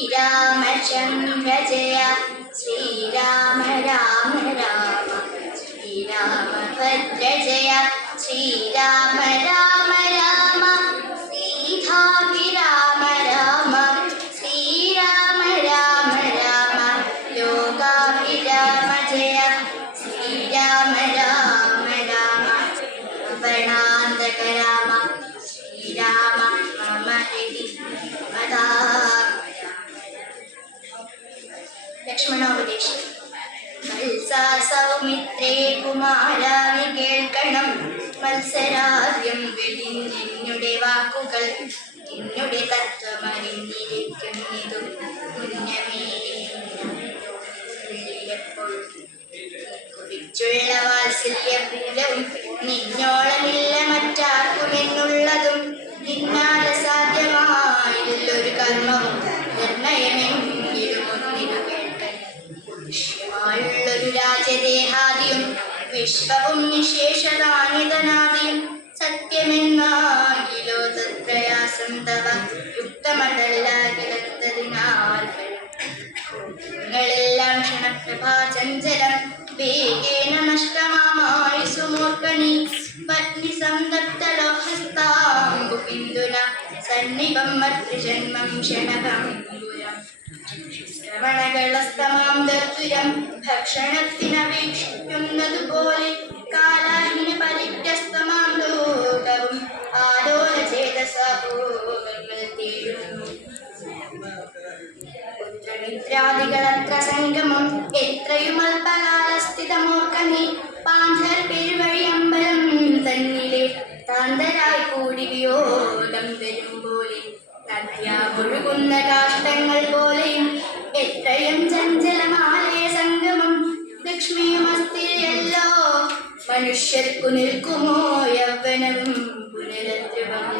ശ്രീരാമചന്ദ്ര ജയ ശ്രീരാമ രാമ രാമ ശ്രീരാമഭദ്ര ജയ ശ്രീരാമ രാമ രാമ സീതാഭിരാമ രാമ ശ്രീരാമ രാമ രാമ ലോകാഭിരാമ ജയ ശ്രീരാമ രാമ രാമ രാവണാന്തക രാമ ശ്രീരാമ മമ ഹരി മതാ ലക്ഷ്മണോപദേശം. സൗമിത്രേ കുമാരാണി കേൾക്കണം മത്സരാദ്യം വെടിഞ്ഞെന്നുടെ വാക്കുകൾ എന്നുടെ തത്വമറിഞ്ഞിരിക്കുന്നതും പുണ്യമേ കുറിച്ചുള്ള വാത്സല്യപൂരവും നിന്നോളമില്ല മറ്റാർക്കുമെന്നുള്ളതും നിന്നാൽ സാധ്യമായുള്ളൊരു കർമ്മവും നിർണയമെങ്കിലും ഒന്നിനു കേൾക്കാൻ ദൃശ്യമായുള്ളൊരു രാജദേഹാദിയും വിശ്വവും നിശേഷതാനിതനാദിയും സത്യമെന്നാകിലോ തത്പ്രയാസം തവ യുക്തമതല്ലാകിലത്തതിനാൽ ങ്ങളെല്ലാം ക്ഷണപ്രഭാചഞ്ചലം വേഗേന നഷ്ടമായുസുമോർക്കണി പത്നി സംതപ്തലോഹസ്താംബുബിന്ദുന സന്നിഭം മതൃജന്മം ക്ഷണഭംഗുരം ശ്രവണകളസ്തമാം ദർത്തുരം ഭക്ഷണത്തിനപേക്ഷിക്കുന്നതുപോലെ കാലാഹിന് പരിത്യസ്തമാം ലോകവും ആലോലചേതസഭോഗങ്ങൾ തേടുന്നു. പുത്രമിത്രാദികളത്ര സംഗമം എത്രയും അല്പകാലസ്ഥിതമോർക്കനീ പാന്ധർ പെരുവഴി അമ്പലം തന്നിലെ താന്തരായി കൂടി വിയോധം വരുമ്പോലെ നദ്യാമൊഴുകുന്ന കാഷ്ടങ്ങൾ പോലെയും എത്രയും ചഞ്ചലമാലയ സംഗമം ലക്ഷ്മിയുമസ്തിരയല്ലോ മനുഷ്യർക്കു നിൽക്കുമോ യൗവനം പുനരദ്രുവം.